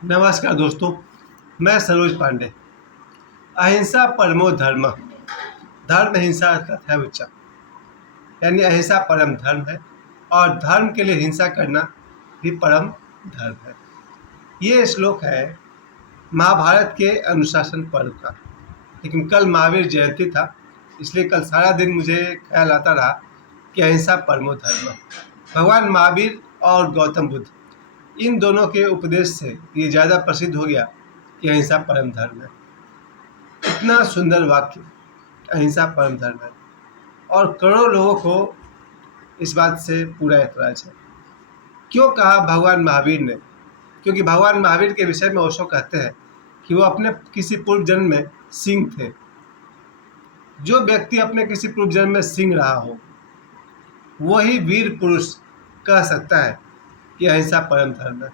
नमस्कार दोस्तों, मैं सरोज पांडे। अहिंसा परमो धर्म, धर्म हिंसा तथा उच्च, यानी अहिंसा परम धर्म है और धर्म के लिए हिंसा करना भी परम धर्म है। ये श्लोक है महाभारत के अनुशासन पर्व का। लेकिन कल महावीर जयंती था, इसलिए कल सारा दिन मुझे ख्याल आता रहा कि अहिंसा परमो धर्म। भगवान महावीर और गौतम बुद्ध, इन दोनों के उपदेश से ये ज़्यादा प्रसिद्ध हो गया कि अहिंसा परम धर्म है। इतना सुंदर वाक्य, अहिंसा परम धर्म है, और करोड़ों लोगों को इस बात से पूरा ऐतराज है। क्यों कहा भगवान महावीर ने? क्योंकि भगवान महावीर के विषय में ओशो कहते हैं कि वो अपने किसी पूर्व जन्म में सिंह थे। जो व्यक्ति अपने किसी पूर्व जन्म में सिंह रहा हो, वही वीर पुरुष कह सकता है कि अहिंसा परम धर्म है।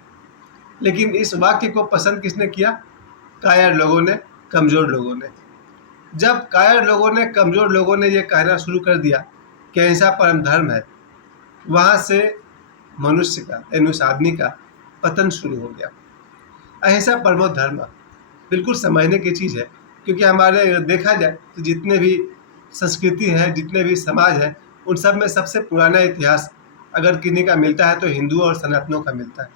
लेकिन इस वाक्य को पसंद किसने किया? कायर लोगों ने, कमज़ोर लोगों ने। जब कायर लोगों ने, कमज़ोर लोगों ने ये कहना शुरू कर दिया कि अहिंसा परम धर्म है, वहाँ से मनुष्य का, यानी उस आदमी का पतन शुरू हो गया। अहिंसा परमो धर्म बिल्कुल समझने की चीज़ है, क्योंकि हमारे देखा जाए तो जितने भी संस्कृति है, जितने भी समाज है, उन सब में सबसे पुराना इतिहास अगर किन्हीं का मिलता है तो हिंदुओं और सनातनों का मिलता है।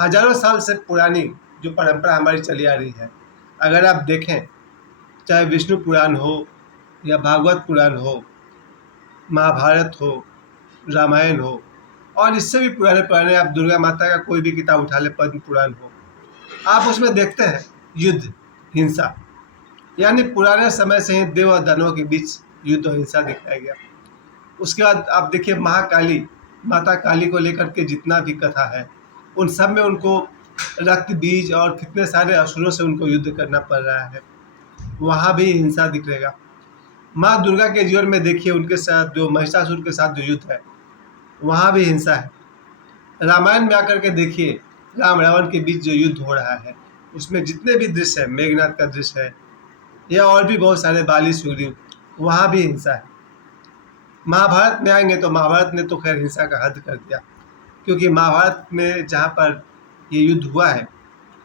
हजारों साल से पुरानी जो परंपरा हमारी चली आ रही है, अगर आप देखें, चाहे विष्णु पुराण हो या भागवत पुराण हो, महाभारत हो, रामायण हो, और इससे भी पुराने पुराने आप दुर्गा माता का कोई भी किताब उठा ले, पद्म पुराण हो, आप उसमें देखते हैं युद्ध, हिंसा। यानी पुराने समय से ही देव और दानवों के बीच युद्ध और हिंसा दिखाया गया। उसके बाद आप देखिए महाकाली, माता काली को लेकर के जितना भी कथा है, उन सब में उनको रक्त बीज और कितने सारे असुरों से उनको युद्ध करना पड़ रहा है, वहाँ भी हिंसा दिखेगा। माँ दुर्गा के जीवन में देखिए, उनके साथ जो महिषासुर के साथ जो युद्ध है, वहाँ भी हिंसा है। रामायण में आकर के देखिए, राम रावण के बीच जो युद्ध हो रहा है, उसमें जितने भी दृश्य है, मेघनाथ का दृश्य है या और भी बहुत सारे बाली सुग्रीव, वहाँ भी हिंसा है। महाभारत में आएंगे तो महाभारत ने तो खैर हिंसा का हद कर दिया, क्योंकि महाभारत में जहाँ पर ये युद्ध हुआ है,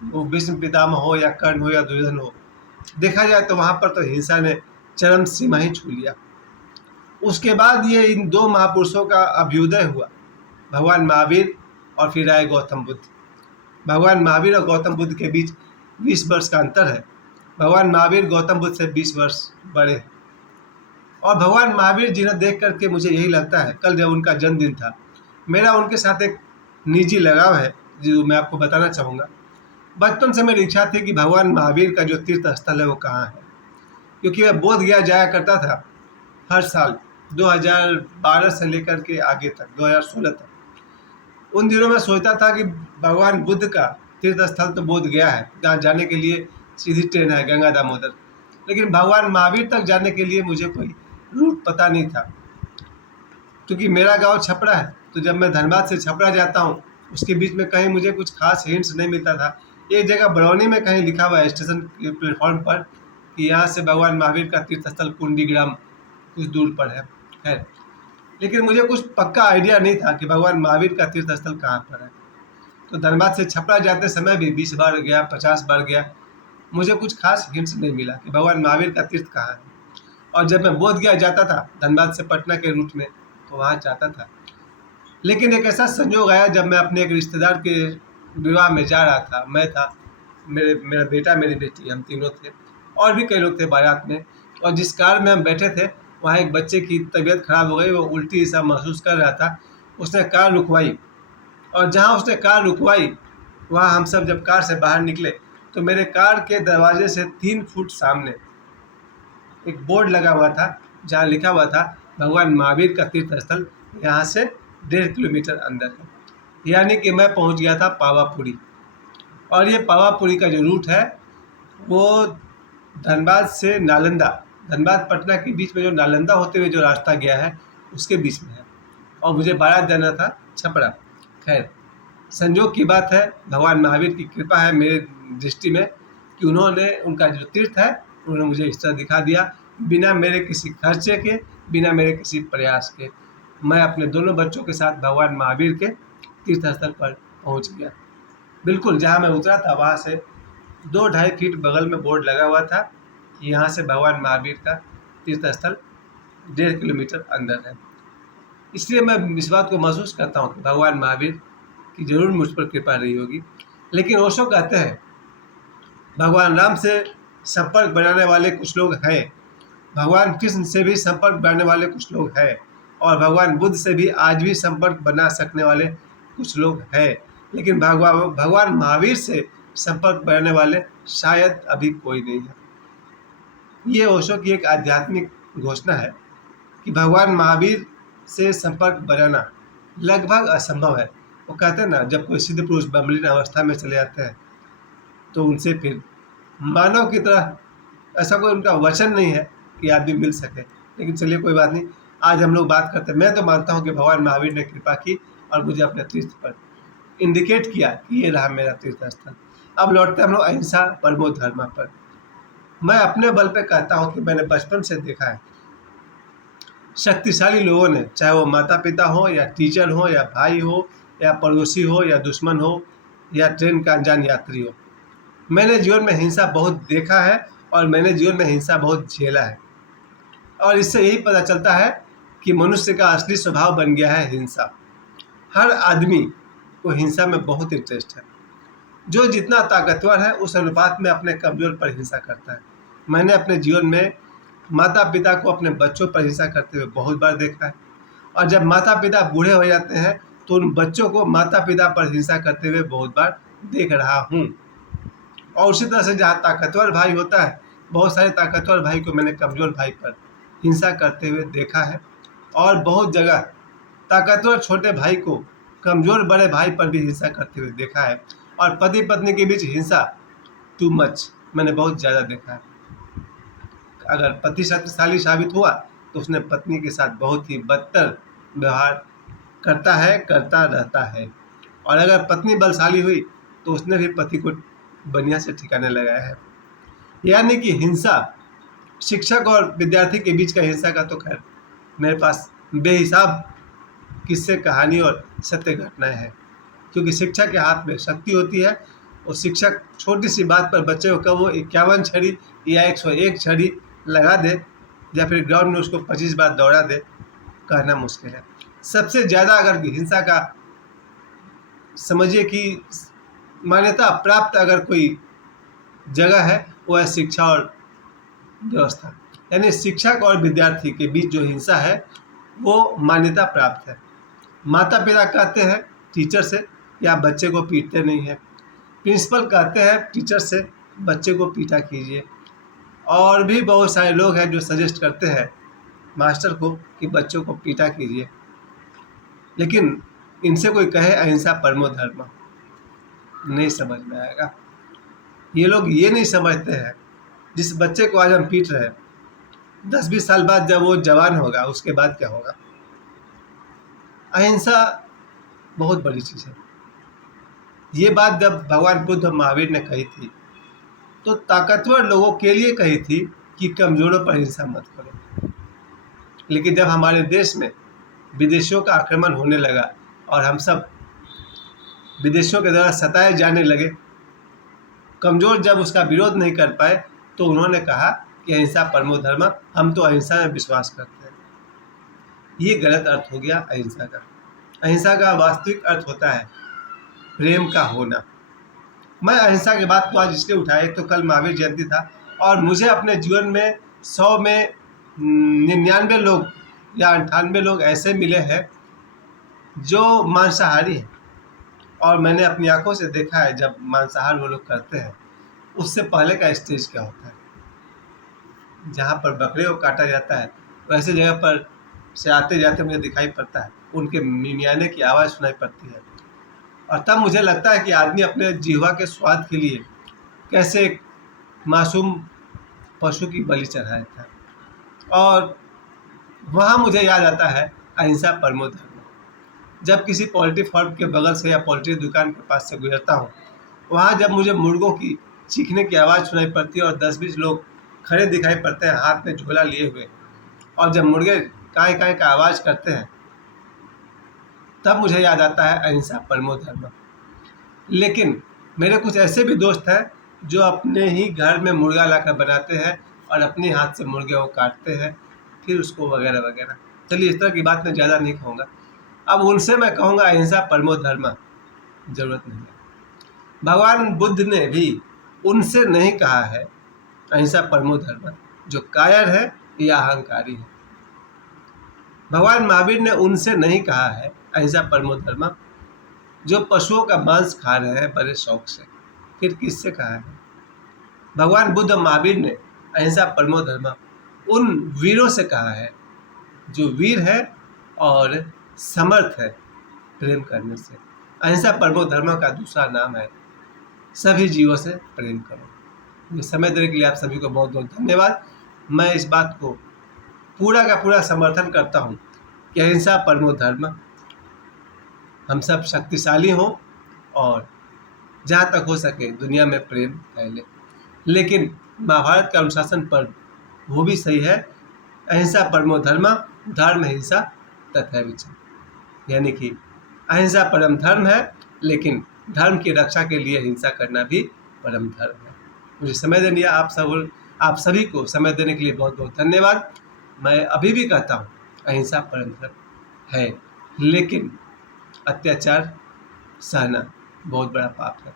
वो भीष्म पितामह हो या कर्ण हो या दुर्योधन हो, देखा जाए तो वहाँ पर तो हिंसा ने चरम सीमा ही छू लिया। उसके बाद ये इन दो महापुरुषों का अभ्युदय हुआ, भगवान महावीर और फिर आए गौतम बुद्ध। भगवान महावीर और गौतम बुद्ध के बीच 20 वर्ष का अंतर है। भगवान महावीर गौतम बुद्ध से 20 वर्ष बड़े हैं। और भगवान महावीर जी ने देख करके मुझे यही लगता है, कल जब उनका जन्मदिन था, मेरा उनके साथ एक निजी लगाव है जो मैं आपको बताना चाहूँगा। बचपन से मेरी इच्छा थी कि भगवान महावीर का जो तीर्थ स्थल है वो कहाँ है, क्योंकि मैं बोध गया जाया करता था हर साल, 2012 से लेकर के आगे तक, 2016 तक। उन दिनों में सोचता था कि भगवान बुद्ध का तीर्थ स्थल तो बोध गया है, जहाँ जाने के लिए सीधी ट्रेन है, गंगा दामोदर। लेकिन भगवान महावीर तक जाने के लिए मुझे कोई रूट पता नहीं था, क्योंकि मेरा गांव छपरा है। तो जब मैं धनबाद से छपरा जाता हूँ, उसके बीच में कहीं मुझे कुछ खास हिंट्स नहीं मिलता था। एक जगह बरौनी में कहीं लिखा हुआ है स्टेशन के प्लेटफॉर्म पर कि यहाँ से भगवान महावीर का तीर्थ स्थल कुंडीग्राम कुछ दूर पर है। लेकिन मुझे कुछ पक्का आइडिया नहीं था कि भगवान महावीर का तीर्थ स्थल कहाँ पर है। तो धनबाद से छपरा जाते समय भी 20 बार गया, 50 बार गया, मुझे कुछ खास हिंट्स नहीं मिला कि भगवान महावीर का तीर्थ कहाँ है। और जब मैं बोध गया जाता था धनबाद से पटना के रूट में, तो वहाँ जाता था। लेकिन एक ऐसा संयोग आया, जब मैं अपने एक रिश्तेदार के विवाह में जा रहा था, मैं था, मेरा बेटा, मेरी बेटी, हम तीनों थे, और भी कई लोग थे बारात में। और जिस कार में हम बैठे थे, वहाँ एक बच्चे की तबीयत खराब हो गई, वो उल्टी सा महसूस कर रहा था। उसने कार रुकवाई, और जहाँ उसने कार रुकवाई, वहाँ हम सब जब कार से बाहर निकले, तो मेरे कार के दरवाजे से 3 फुट सामने एक बोर्ड लगा हुआ था, जहाँ लिखा हुआ था भगवान महावीर का तीर्थ स्थल यहाँ से 1.5 किलोमीटर अंदर है। यानी कि मैं पहुँच गया था पावापुरी। और ये पावापुरी का जो रूट है, वो धनबाद से नालंदा, धनबाद पटना के बीच में जो नालंदा होते हुए जो रास्ता गया है, उसके बीच में है। और मुझे बारात जाना था छपरा। खैर, संयोग की बात है, भगवान महावीर की कृपा है मेरे दृष्टि में कि उन्होंने, उनका जो तीर्थ है, उन्होंने मुझे इस तरह दिखा दिया, बिना मेरे किसी खर्चे के, बिना मेरे किसी प्रयास के। मैं अपने दोनों बच्चों के साथ भगवान महावीर के तीर्थ स्थल पर पहुंच गया। बिल्कुल जहाँ मैं उतरा था वहाँ से 2-2.5 फीट बगल में बोर्ड लगा हुआ था कि यहाँ से भगवान महावीर का तीर्थ स्थल 1.5 किलोमीटर अंदर है। इसलिए मैं इस बात को महसूस करता हूँ कि भगवान महावीर की जरूर मुझ पर कृपा रही होगी। लेकिन ओशो कहते हैं भगवान राम से संपर्क बनाने वाले कुछ लोग हैं, भगवान कृष्ण से भी संपर्क बनाने वाले कुछ लोग हैं, और भगवान बुद्ध से भी आज भी संपर्क बना सकने वाले कुछ लोग हैं, लेकिन भगवान महावीर से संपर्क बनाने वाले शायद अभी कोई नहीं है। ये ओशो की एक आध्यात्मिक घोषणा है कि भगवान महावीर से संपर्क बनाना लगभग असंभव है। वो कहते हैं ना, जब कोई सिद्ध पुरुष ब्रह्मलीन अवस्था में चले जाते हैं तो उनसे फिर मानव की तरह ऐसा कोई उनका वचन नहीं है कि आदमी मिल सके। लेकिन चलिए कोई बात नहीं, आज हम लोग बात करते हैं। मैं तो मानता हूँ कि भगवान महावीर ने कृपा की और मुझे अपने तीर्थ पर इंडिकेट किया कि ये रहा मेरा तीर्थ स्थल। अब लौटते हैं हम लोग अहिंसा परमो धर्म पर। मैं अपने बल पे कहता हूँ कि मैंने बचपन से देखा है शक्तिशाली लोगों ने, चाहे वो माता पिता हो या टीचर हो या भाई हो या पड़ोसी हो या दुश्मन हो या ट्रेन का अनजान यात्री हो, मैंने जीवन में हिंसा बहुत देखा है और मैंने जीवन में हिंसा बहुत झेला है। और इससे यही पता चलता है कि मनुष्य का असली स्वभाव बन गया है हिंसा। हर आदमी को हिंसा में बहुत इंटरेस्ट है। जो जितना ताकतवर है उस अनुपात में अपने कमजोर पर हिंसा करता है। मैंने अपने जीवन में माता पिता को अपने बच्चों पर हिंसा करते हुए बहुत बार देखा है, और जब माता पिता बूढ़े हो जाते हैं तो उन बच्चों को माता पिता पर हिंसा करते हुए बहुत बार देख रहा हूँ। और उसी तरह से जहाँ ताकतवर भाई होता है, बहुत सारे ताकतवर भाई को मैंने कमज़ोर भाई पर हिंसा करते हुए देखा है, और बहुत जगह ताकतवर छोटे भाई को कमज़ोर बड़े भाई पर भी हिंसा करते हुए देखा है। और पति पत्नी के बीच हिंसा टू मच मैंने बहुत ज़्यादा देखा है। अगर पति शक्तिशाली साबित हुआ तो उसने पत्नी के साथ बहुत ही बदतर व्यवहार करता है, करता रहता है, और अगर पत्नी बलशाली हुई तो उसने भी पति को बढ़िया से ठिकाने लगाया है। यानी कि हिंसा, शिक्षक और विद्यार्थी के बीच का हिंसा का तो खैर मेरे पास बेहिसाब किस्से, कहानी और सत्य घटनाएं हैं, क्योंकि शिक्षक के हाथ में शक्ति होती है और शिक्षक छोटी सी बात पर बच्चे को कब वो 51 छड़ी या 101 छड़ी लगा दे या फिर ग्राउंड में उसको 25 बार दौड़ा दे, कहना मुश्किल है। सबसे ज़्यादा अगर हिंसा का समझिए कि मान्यता प्राप्त अगर कोई जगह है वो है शिक्षा और व्यवस्था। यानी शिक्षक और विद्यार्थी के बीच जो हिंसा है वो मान्यता प्राप्त है। माता पिता कहते हैं टीचर से या बच्चे को पीटते नहीं हैं, प्रिंसिपल कहते हैं टीचर से बच्चे को पीटा कीजिए, और भी बहुत सारे लोग हैं जो सजेस्ट करते हैं मास्टर को कि बच्चों को पीटा कीजिए। लेकिन इनसे कोई कहे अहिंसा परमो धर्म, नहीं समझ में आएगा। ये लोग ये नहीं समझते हैं जिस बच्चे को आज हम पीट रहे हैं 10-20 साल बाद जब वो जवान होगा उसके बाद क्या होगा। अहिंसा बहुत बड़ी चीज़ है। ये बात जब भगवान बुद्ध और महावीर ने कही थी तो ताकतवर लोगों के लिए कही थी कि कमजोरों पर हिंसा मत करो। लेकिन जब हमारे देश में विदेशियों का आक्रमण होने लगा और हम सब विदेशियों के द्वारा सताए जाने लगे, कमज़ोर जब उसका विरोध नहीं कर पाए तो उन्होंने कहा कि अहिंसा परमो धर्म, हम तो अहिंसा में विश्वास करते हैं। ये गलत अर्थ हो गया अहिंसा का। अहिंसा का वास्तविक अर्थ होता है प्रेम का होना। मैं अहिंसा की बात को आज इसलिए उठाया, एक तो कल महावीर जयंती था और मुझे अपने जीवन में 100 में 99 लोग या 98 लोग ऐसे मिले हैं जो मांसाहारी हैं, और मैंने अपनी आंखों से देखा है जब मांसाहार वो लोग करते हैं उससे पहले का स्टेज क्या होता है। जहाँ पर बकरे को काटा जाता है वैसे जगह पर से आते जाते मुझे दिखाई पड़ता है, उनके मिमियाने की आवाज़ सुनाई पड़ती है, और तब मुझे लगता है कि आदमी अपने जीवा के स्वाद के लिए कैसे एक मासूम पशु की बलि चढ़ाया था। और वहाँ मुझे याद आता है अहिंसा परमो धर्म। जब किसी पोल्ट्री फार्म के बगल से या पोल्ट्री दुकान के पास से गुजरता हूँ, वहाँ जब मुझे मुर्गों की चीखने की आवाज़ सुनाई पड़ती है और 10-20 लोग खड़े दिखाई पड़ते हैं हाथ में झोला लिए हुए, और जब मुर्गे काई काई का आवाज़ करते हैं, तब मुझे याद आता है अहिंसा परमो धर्म। लेकिन मेरे कुछ ऐसे भी दोस्त हैं जो अपने ही घर में मुर्गा लाकर बनाते हैं और अपने हाथ से मुर्गे को काटते हैं, फिर उसको वगैरह वगैरह। चलिए, इस तरह की बात मैं ज़्यादा नहीं कहूँगा। अब उनसे मैं कहूँगा अहिंसा परमो धर्म, जरूरत नहीं है। भगवान बुद्ध ने भी उनसे नहीं कहा है अहिंसा परमो धर्म, जो कायर है या अहंकारी है। भगवान महावीर ने उनसे नहीं कहा है अहिंसा परमो धर्म, जो पशुओं का मांस खा रहे हैं बड़े शौक से। फिर किससे कहा है? भगवान बुद्ध महावीर ने अहिंसा परमो धर्म उन वीरों से कहा है जो वीर है और समर्थ है प्रेम करने से। अहिंसा परमो धर्म का दूसरा नाम है सभी जीवों से प्रेम करो। ये समय देने के लिए आप सभी को बहुत बहुत धन्यवाद। मैं इस बात को पूरा का पूरा समर्थन करता हूँ कि अहिंसा परमो धर्म, हम सब शक्तिशाली हों और जहाँ तक हो सके दुनिया में प्रेम फैले। लेकिन महाभारत का अनुशासन पर्व वो भी सही है, अहिंसा परमो धर्म, धर्म हिंसा तथा विचम, यानी कि अहिंसा परम धर्म है, लेकिन धर्म की रक्षा के लिए हिंसा करना भी परम धर्म है। मुझे समय देने दिया, आप सभी को समय देने के लिए बहुत बहुत धन्यवाद। मैं अभी भी कहता हूँ अहिंसा परम धर्म है, लेकिन अत्याचार सहना बहुत बड़ा पाप है।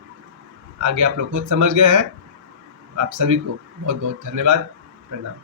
आगे आप लोग खुद समझ गए हैं। आप सभी को बहुत बहुत धन्यवाद, प्रणाम।